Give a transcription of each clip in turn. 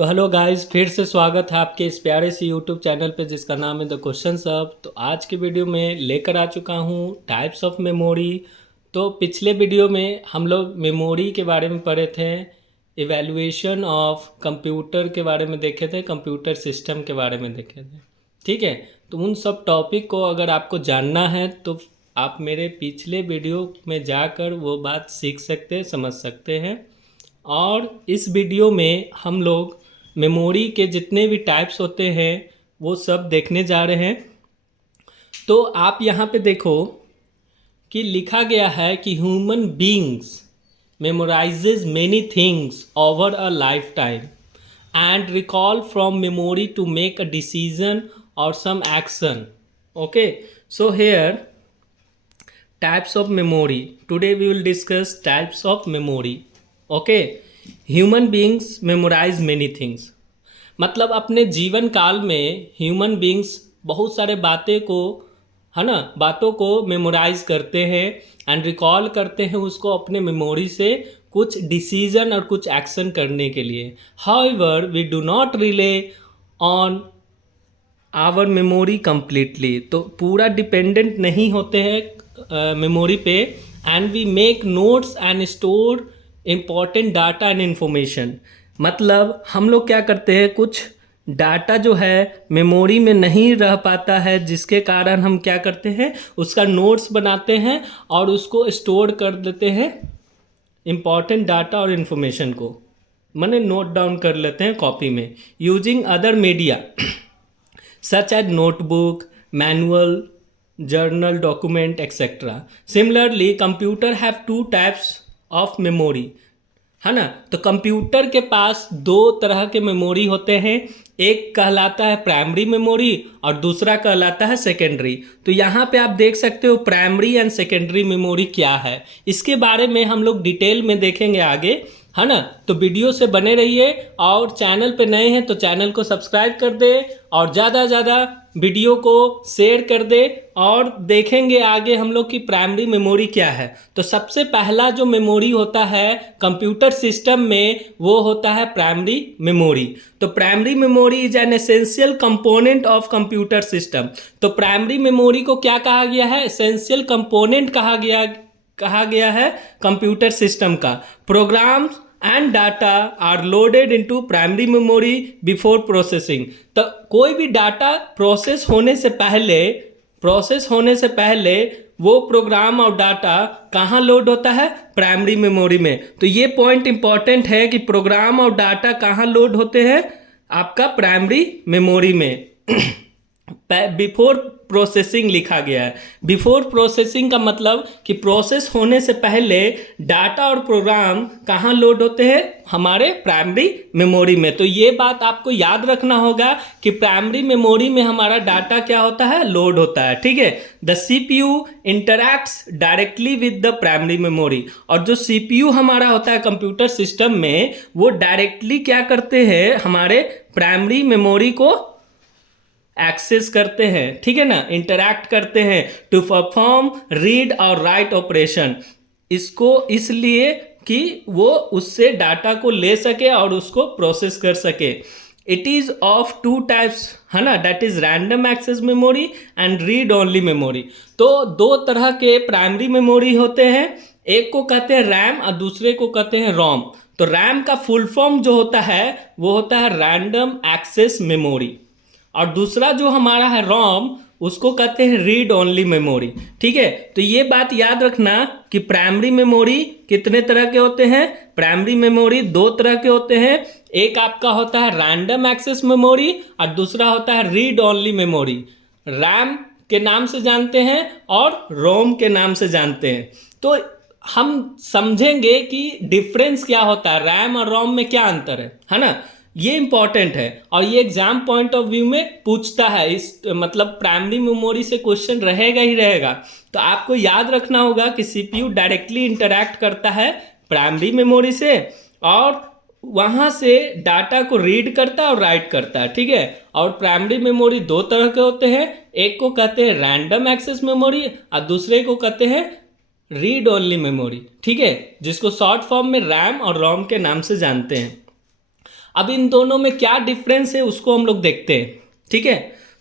तो hello guys, फिर से स्वागत है आपके इस प्यारे से यूट्यूब चैनल पे जिसका नाम है द क्वेश्चन सब। तो आज के वीडियो में लेकर आ चुका हूँ टाइप्स ऑफ मेमोरी। तो पिछले वीडियो में हम लोग मेमोरी के बारे में पढ़े थे, इवैल्यूएशन ऑफ कंप्यूटर के बारे में देखे थे, कंप्यूटर सिस्टम के बारे में देखे थे। ठीक है, तो उन सब टॉपिक को अगर आपको जानना है तो आप मेरे पिछले वीडियो में जाकर वो बात सीख सकते हैं, समझ सकते हैं। और इस वीडियो में हम लोग मेमोरी के जितने भी टाइप्स होते हैं वो सब देखने जा रहे हैं। तो आप यहाँ पे देखो कि लिखा गया है कि human beings memorises many things over a lifetime and recall from memory to make a decision और some action. Okay, so here types of memory. Today we will discuss types of memory. Okay, human beings memorize many things. मतलब अपने जीवन काल में human beings बहुत सारे बातें को, है ना, बातों को मेमोराइज करते हैं एंड रिकॉल करते हैं उसको अपने मेमोरी से कुछ डिसीजन और कुछ एक्शन करने के लिए। However we do not rely on our memory completely, तो पूरा डिपेंडेंट नहीं होते हैं मेमोरी पे। And we make notes and store important data and information. मतलब हम लोग क्या करते हैं, कुछ डाटा जो है मेमोरी में नहीं रह पाता है, जिसके कारण हम क्या करते हैं, उसका नोट्स बनाते हैं और उसको स्टोर कर देते हैं, इम्पॉर्टेंट डाटा और इन्फॉर्मेशन को माने नोट डाउन कर लेते हैं कॉपी में, using other media such as notebook, manual, journal, document, etc. Similarly, computer have two types of memory, है ना। तो कंप्यूटर के पास दो तरह के मेमोरी होते हैं, एक कहलाता है प्राइमरी मेमोरी और दूसरा कहलाता है सेकेंडरी। तो यहाँ पे आप देख सकते हो प्राइमरी एंड सेकेंडरी मेमोरी क्या है, इसके बारे में हम लोग डिटेल में देखेंगे आगे, है ना। तो वीडियो से बने रहिए और चैनल पे नए हैं तो चैनल को सब्सक्राइब कर दे और ज़्यादा ज़्यादा वीडियो को शेयर कर दे। और देखेंगे आगे हम लोग की प्राइमरी मेमोरी क्या है। तो सबसे पहला जो मेमोरी होता है कंप्यूटर सिस्टम में वो होता है प्राइमरी मेमोरी। तो primary memory is an essential component of computer system. तो प्राइमरी मेमोरी को क्या कहा गया है, एसेंशियल कंपोनेंट कहा गया है कंप्यूटर सिस्टम का। Programs and data are loaded into primary memory before processing. तो कोई भी डाटा प्रोसेस होने से पहले वो प्रोग्राम और डाटा कहाँ लोड होता है, प्राइमरी मेमोरी में। तो ये पॉइंट इंपॉर्टेंट है कि प्रोग्राम और डाटा कहाँ लोड होते हैं, आपका प्राइमरी मेमोरी में। बिफोर प्रोसेसिंग लिखा गया है। बिफोर प्रोसेसिंग का मतलब कि प्रोसेस होने से पहले डाटा और प्रोग्राम कहाँ लोड होते हैं, हमारे प्राइमरी मेमोरी में। तो ये बात आपको याद रखना होगा कि प्राइमरी मेमोरी में हमारा डाटा क्या होता है, लोड होता है। ठीक है, the CPU interacts directly with the primary memory. और जो सीपीयू हमारा होता है कंप्यूटर सिस्टम में, वो डायरेक्टली क्या करते हैं, हमारे प्राइमरी मेमोरी को एक्सेस करते हैं, ठीक है ना, इंटरैक्ट करते हैं टू परफॉर्म रीड और राइट ऑपरेशन। इसको इसलिए कि वो उससे डाटा को ले सके और उसको प्रोसेस कर सके। It is of two types, है ना, that is random access memory and read only memory. तो दो तरह के प्राइमरी मेमोरी होते हैं, एक को कहते हैं रैम और दूसरे को कहते हैं रोम। तो रैम का फुल फॉर्म जो होता है वो होता है रैंडम एक्सेस मेमोरी, और दूसरा जो हमारा है रोम उसको कहते हैं रीड ओनली मेमोरी। ठीक है, तो ये बात याद रखना कि प्राइमरी मेमोरी कितने तरह के होते हैं, प्राइमरी मेमोरी दो तरह के होते हैं। एक आपका होता है रैंडम एक्सेस मेमोरी और दूसरा होता है रीड ओनली मेमोरी। रैम के नाम से जानते हैं और रोम के नाम से जानते हैं। तो हम समझेंगे कि डिफरेंस क्या होता है, रैम और रोम में क्या अंतर है ना। ये इंपॉर्टेंट है और ये एग्जाम पॉइंट ऑफ व्यू में पूछता है, इस मतलब प्राइमरी मेमोरी से क्वेश्चन रहेगा ही रहेगा। तो आपको याद रखना होगा कि सीपीयू डायरेक्टली इंटरैक्ट करता है प्राइमरी मेमोरी से और वहाँ से डाटा को रीड करता है और राइट करता है। ठीक है, और प्राइमरी मेमोरी दो तरह के होते हैं, एक को कहते हैं रैंडम एक्सेस मेमोरी और दूसरे को कहते हैं रीड ओनली मेमोरी। ठीक है, जिसको शॉर्ट फॉर्म में रैम और रोम के नाम से जानते हैं। अब इन दोनों में क्या डिफरेंस है उसको हम लोग देखते हैं, ठीक है।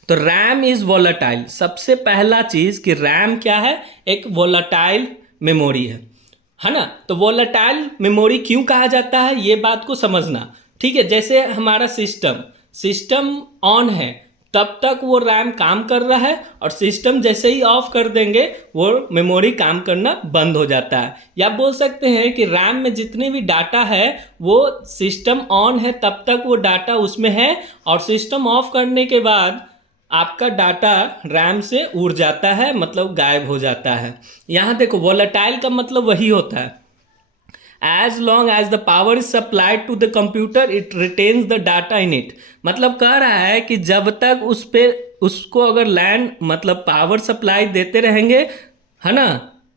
तो रैम इज वोलाटाइल। सबसे पहला चीज कि रैम क्या है, एक वोलाटाइल मेमोरी है ना। तो वोलाटाइल मेमोरी क्यों कहा जाता है, ये बात को समझना, ठीक है। जैसे हमारा सिस्टम ऑन है तब तक वो रैम काम कर रहा है, और सिस्टम जैसे ही ऑफ कर देंगे वो मेमोरी काम करना बंद हो जाता है। या बोल सकते हैं कि रैम में जितने भी डाटा है वो सिस्टम ऑन है तब तक वो डाटा उसमें है, और सिस्टम ऑफ करने के बाद आपका डाटा रैम से उड़ जाता है, मतलब गायब हो जाता है। यहाँ देखो वोलेटाइल का मतलब वही होता है, as long as the power is supplied to the computer it retains the data in it. मतलब कह रहा है कि जब तक उस पे उसको अगर लैंड मतलब पावर सप्लाई देते रहेंगे, है ना,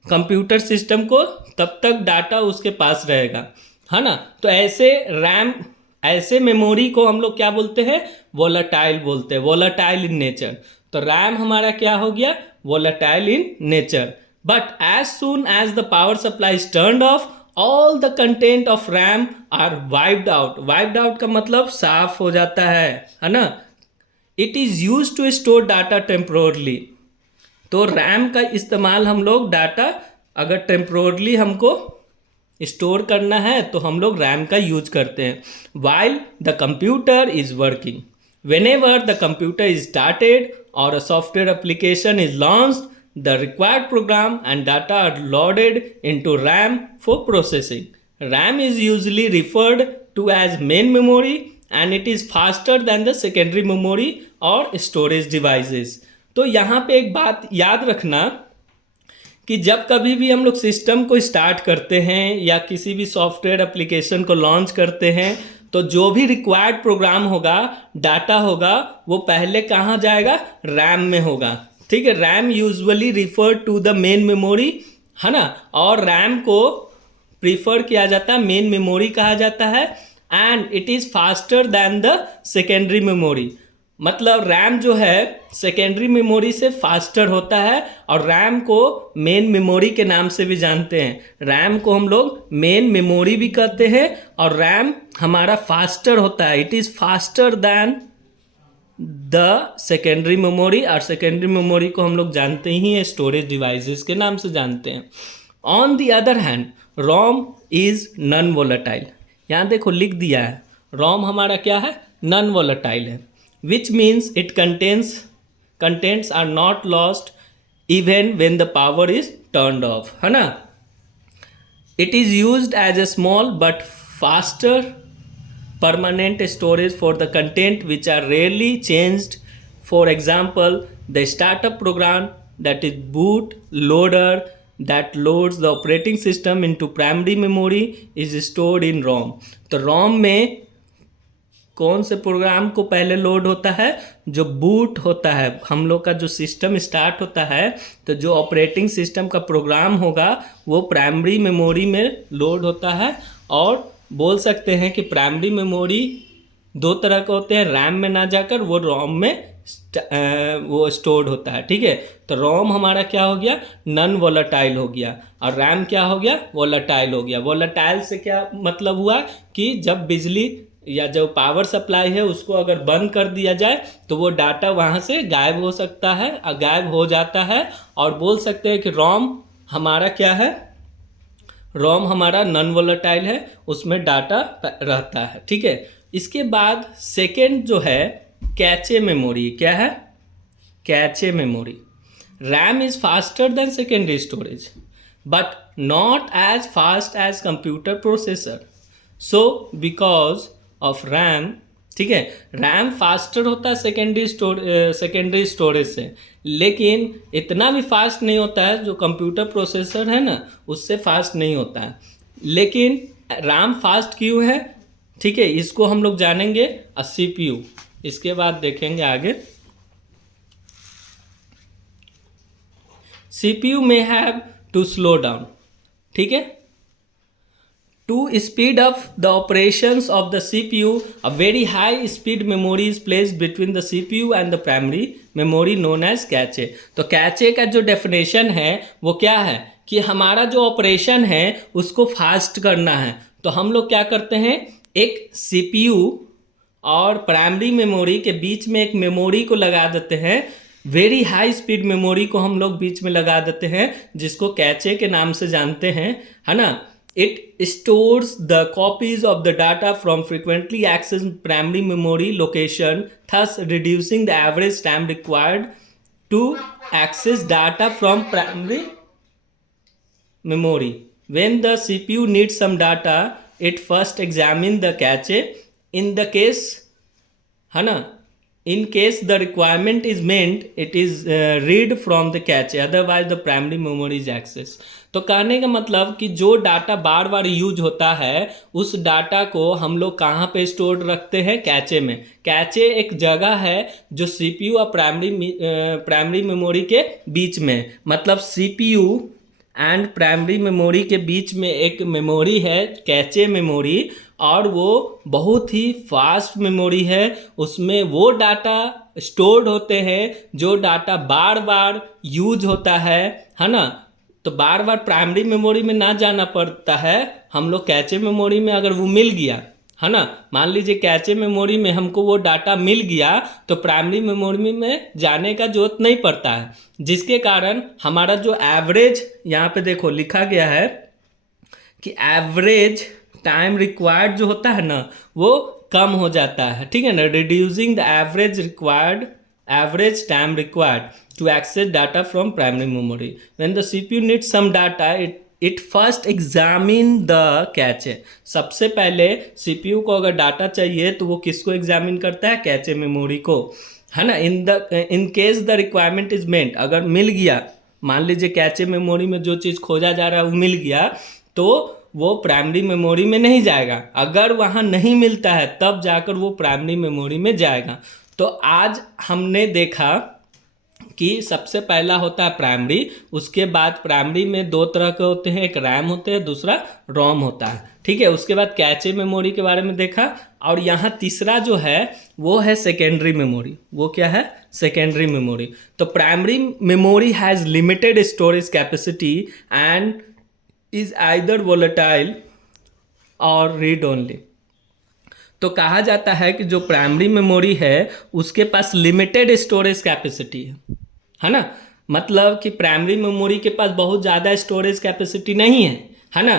कंप्यूटर सिस्टम को, तब तक डाटा उसके पास रहेगा, है ना। तो ऐसे रैम, ऐसे मेमोरी को हम लोग क्या बोलते हैं, वोलाटाइल बोलते हैं, वोलाटाइल इन नेचर। तो रैम हमारा क्या हो गया, volatile in nature. But as soon as the power supply is turned off all the content of RAM are wiped out. Wiped out का मतलब साफ हो जाता है ना। It is use to store data temporarily. तो रैम का इस्तेमाल हम लोग डाटा अगर टेम्पोरली हमको स्टोर करना है तो हम लोग रैम का यूज करते हैं। While the computer is working, whenever the computer is started और a software application is launched, the required program and data are loaded into RAM for processing. RAM is usually referred to as main memory and it is faster than the secondary memory or storage devices. तो यहाँ पे एक बात याद रखना कि जब कभी भी हम लोग सिस्टम को स्टार्ट करते हैं या किसी भी सॉफ्टवेयर एप्लीकेशन को लॉन्च करते हैं, तो जो भी रिक्वायर्ड प्रोग्राम होगा, डाटा होगा, वो पहले कहाँ जाएगा, रैम में होगा, ठीक है। RAM usually refer to the main memory, है ना, और रैम को प्रीफर किया जाता है, मेन मेमोरी कहा जाता है, and it is faster than the secondary memory. मतलब रैम जो है सेकेंडरी मेमोरी से फास्टर होता है, और रैम को मेन मेमोरी के नाम से भी जानते हैं। रैम को हम लोग मेन मेमोरी भी कहते हैं, और रैम हमारा फास्टर होता है, it is faster than the secondary memory. और सेकेंडरी मेमोरी को हम लोग जानते ही हैं, स्टोरेज डिवाइसेस के नाम से जानते हैं। On the other hand ROM is non volatile. यहाँ देखो लिख दिया है, रोम हमारा क्या है, नॉन वोलेटाइल है, which means it contents are not lost even when the power is turned off, है ना। It is used as a small but faster permanent storage for the content which are rarely changed. For example, the startup program that is boot loader that loads the operating system into primary memory is stored in ROM. तो ROM में कौन से programme को पहले load होता है, जो boot होता है, हम लोग का जो सिस्टम स्टार्ट होता है, तो जो ऑपरेटिंग सिस्टम का प्रोग्राम होगा वो प्राइमरी मेमोरी में लोड होता है। और बोल सकते हैं कि प्राइमरी मेमोरी दो तरह का होते हैं, रैम में ना जाकर वो रोम में वो स्टोर्ड होता है, ठीक है। तो रोम हमारा क्या हो गया, नॉन वोलेटाइल हो गया, और रैम क्या हो गया, वोलेटाइल हो गया। वोलेटाइल से क्या मतलब हुआ कि जब बिजली या जो पावर सप्लाई है उसको अगर बंद कर दिया जाए तो वो डाटा वहाँ से गायब हो सकता है, गायब हो जाता है। और बोल सकते हैं कि रोम हमारा क्या है, रोम हमारा नॉन वोलेटाइल है, उसमें डाटा रहता है, ठीक है। इसके बाद सेकेंड जो है कैचे मेमोरी। क्या है, cache memory. RAM is faster than secondary storage but not as fast as computer processor. So because of RAM, ठीक है, रैम फास्टर होता है सेकेंडरी स्टोरेज से, लेकिन इतना भी फास्ट नहीं होता है, जो कंप्यूटर प्रोसेसर है ना उससे फास्ट नहीं होता है। लेकिन रैम फास्ट क्यों है, ठीक है, इसको हम लोग जानेंगे CPU, इसके बाद देखेंगे आगे। CPU may have to slow down, ठीक है। To speed up the operations of the CPU, a very high speed memory is placed between the CPU and the primary memory known as cache. तो cache का जो definition है वो क्या है कि हमारा जो ऑपरेशन है उसको फास्ट करना है, तो हम लोग क्या करते हैं, एक सीपीयू और प्राइमरी मेमोरी के बीच में एक मेमोरी को लगा देते हैं, वेरी हाई स्पीड मेमोरी को हम लोग बीच में लगा देते हैं, जिसको कैचे के नाम से जानते हैं, है ना। It stores the copies of the data from frequently access primary memory location, thus reducing the average time required to access data from primary memory. When the CPU needs some data, it first examine the cache. In the case, है ना, in case the requirement is meant, it is read from the cache. Otherwise, the primary memory is accessed. तो कहने का मतलब कि जो data बार बार use होता है उस डाटा को हम लोग कहाँ पे स्टोर रखते हैं, कैचे में। कैचे एक जगह है जो सीपीयू और प्राइमरी मेमोरी के बीच में, मतलब सीपीयू एंड प्राइमरी मेमोरी के बीच में एक मेमोरी है कैचे मेमोरी, और वो बहुत ही फास्ट मेमोरी है। उसमें वो डाटा स्टोर्ड होते हैं जो डाटा बार बार यूज होता है ना। तो बार बार प्राइमरी मेमोरी में ना जाना पड़ता है, हम लोग कैचे मेमोरी में अगर वो मिल गया, है ना, मान लीजिए कैचे मेमोरी में हमको वो डाटा मिल गया तो प्राइमरी मेमोरी में जाने का जरूरत नहीं पड़ता है, जिसके कारण हमारा जो एवरेज, यहाँ पे देखो लिखा गया है कि एवरेज टाइम रिक्वायर्ड जो होता है ना वो कम हो जाता है, ठीक है ना। Reducing the average time required to access data from primary memory. When the CPU needs some data, it first examine the cache. सबसे पहले सीपीयू को अगर डाटा चाहिए तो वो किसको एग्जामिन करता है, कैचे मेमोरी को, है ना। In case the requirement is meant, अगर मिल गया, मान लीजिए कैचे मेमोरी में जो चीज़ खोजा जा रहा है वो मिल गया, तो वो प्राइमरी मेमोरी में नहीं जाएगा। अगर वहाँ नहीं मिलता है तब जाकर वो प्राइमरी मेमोरी में जाएगा। तो आज हमने देखा कि सबसे पहला होता है प्राइमरी, उसके बाद प्राइमरी में दो तरह के होते हैं, एक रैम होते हैं, दूसरा रोम होता है, ठीक है। उसके बाद कैचे मेमोरी के बारे में देखा, और यहाँ तीसरा जो है वो है सेकेंडरी मेमोरी। वो क्या है, सेकेंडरी मेमोरी। तो primary memory has limited storage capacity and is either volatile और रीड ओनली। तो कहा जाता है कि जो प्राइमरी मेमोरी है उसके पास लिमिटेड स्टोरेज कैपेसिटी है ना। मतलब कि प्राइमरी मेमोरी के पास बहुत ज़्यादा स्टोरेज कैपेसिटी नहीं है ना,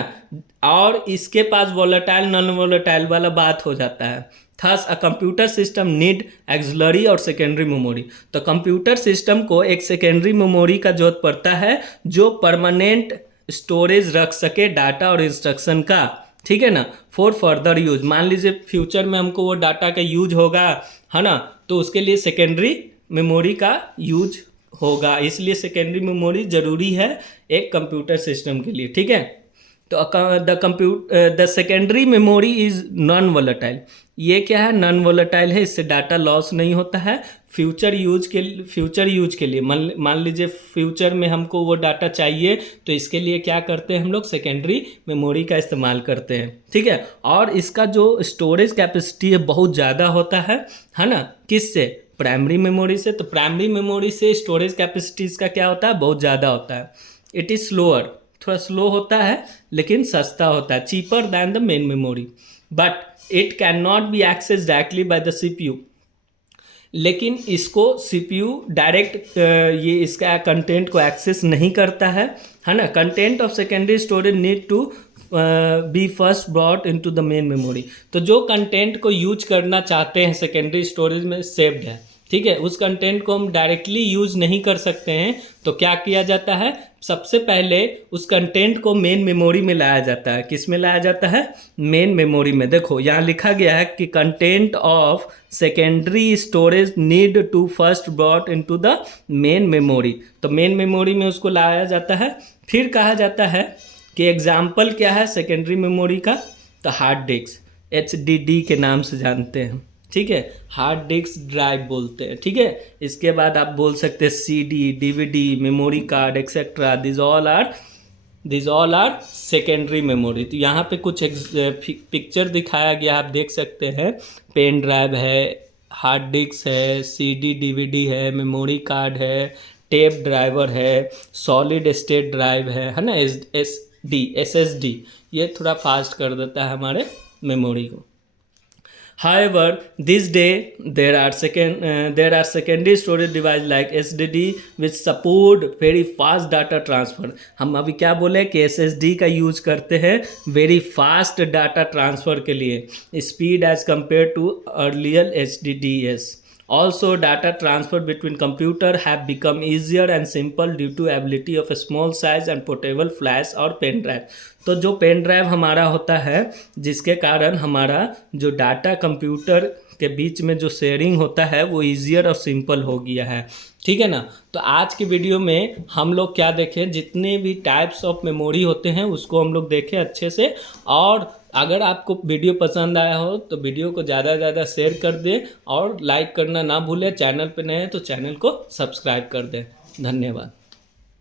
और इसके पास वोलेटाइल नॉन वोलेटाइल वाला बात हो जाता है। Thus a computer system need axillary और सेकेंडरी मेमोरी। तो कंप्यूटर सिस्टम को एक सेकेंडरी मेमोरी का जरूरत पड़ता है जो परमानेंट स्टोरेज रख सके डाटा और इंस्ट्रक्शन का, ठीक है ना, फॉर फर्दर यूज। मान लीजिए फ्यूचर में हमको वो डाटा का यूज होगा, है ना, तो उसके लिए सेकेंडरी मेमोरी का यूज होगा, इसलिए सेकेंडरी मेमोरी ज़रूरी है एक कंप्यूटर सिस्टम के लिए, ठीक है। तो the secondary memory is non volatile. ये क्या है, नॉन वोलेटाइल है, इससे डाटा लॉस नहीं होता है। फ्यूचर यूज के लिए मान लीजिए फ्यूचर में हमको वो डाटा चाहिए तो इसके लिए क्या करते हैं हम लोग, सेकेंडरी मेमोरी का इस्तेमाल करते हैं, ठीक है। और इसका जो स्टोरेज कैपेसिटी है बहुत ज़्यादा होता है ना, किससे, प्राइमरी मेमोरी से। तो प्राइमरी मेमोरी से स्टोरेज कैपेसिटी इसका क्या होता है, बहुत ज़्यादा होता है। इट इज़ स्लोअर, थोड़ा स्लो होता है लेकिन सस्ता होता है, cheaper than the main memory, but it can not be access directly by the CPU. लेकिन इसको सीपीयू डायरेक्ट ये इसका कंटेंट को एक्सेस नहीं करता है ना। Content of secondary storage need to be first brought into the main memory. तो जो कंटेंट को यूज करना चाहते हैं सेकेंडरी स्टोरेज में सेव्ड है, ठीक है, उस कंटेंट को हम डायरेक्टली यूज नहीं कर सकते हैं, तो क्या किया जाता है, सबसे पहले उस कंटेंट को मेन मेमोरी में लाया जाता है। किस में लाया जाता है, मेन मेमोरी में। देखो यहाँ लिखा गया है कि content of secondary storage need to first brought into the main memory. तो मेन मेमोरी में उसको लाया जाता है। फिर कहा जाता है कि एग्जाम्पल क्या है सेकेंडरी मेमोरी का, तो हार्ड डिस्क HDD के नाम से जानते हैं, ठीक है, हार्ड डिस्क ड्राइव बोलते हैं, ठीक है। इसके बाद आप बोल सकते हैं CD, DVD, memory card etcetera, this all are secondary memory. तो यहाँ पे कुछ पिक्चर दिखाया गया, आप देख सकते हैं, पेन ड्राइव है, हार्ड डिस्क है, CD, DVD है, मेमोरी कार्ड है, टेप ड्राइवर है, सॉलिड स्टेट ड्राइव है ना, SSD। ये थोड़ा फास्ट कर देता है हमारे मेमोरी को, However, this day there are secondary storage device like SSD which support very fast data transfer. हम अभी क्या बोले कि SSD का यूज करते हैं वेरी फास्ट डाटा ट्रांसफ़र के लिए, speed as compare to earlier HDDs. Also, data transfer between computer have become easier and simple due to ability of a small size and portable flash और pen drive. तो जो pen drive हमारा होता है, जिसके कारण हमारा जो डाटा कंप्यूटर के बीच में जो शेयरिंग होता है वो ईजियर और सिंपल हो गया है. ठीक है ना. तो आज की वीडियो में हम लोग क्या देखें, जितने भी टाइप्स ऑफ मेमोरी होते हैं उसको हम लोग देखें अच्छे से. और अगर आपको वीडियो पसंद आया हो तो वीडियो को ज़्यादा से ज़्यादा शेयर कर दें और लाइक करना ना भूलें. चैनल पे नए हैं तो चैनल को सब्सक्राइब कर दें. धन्यवाद.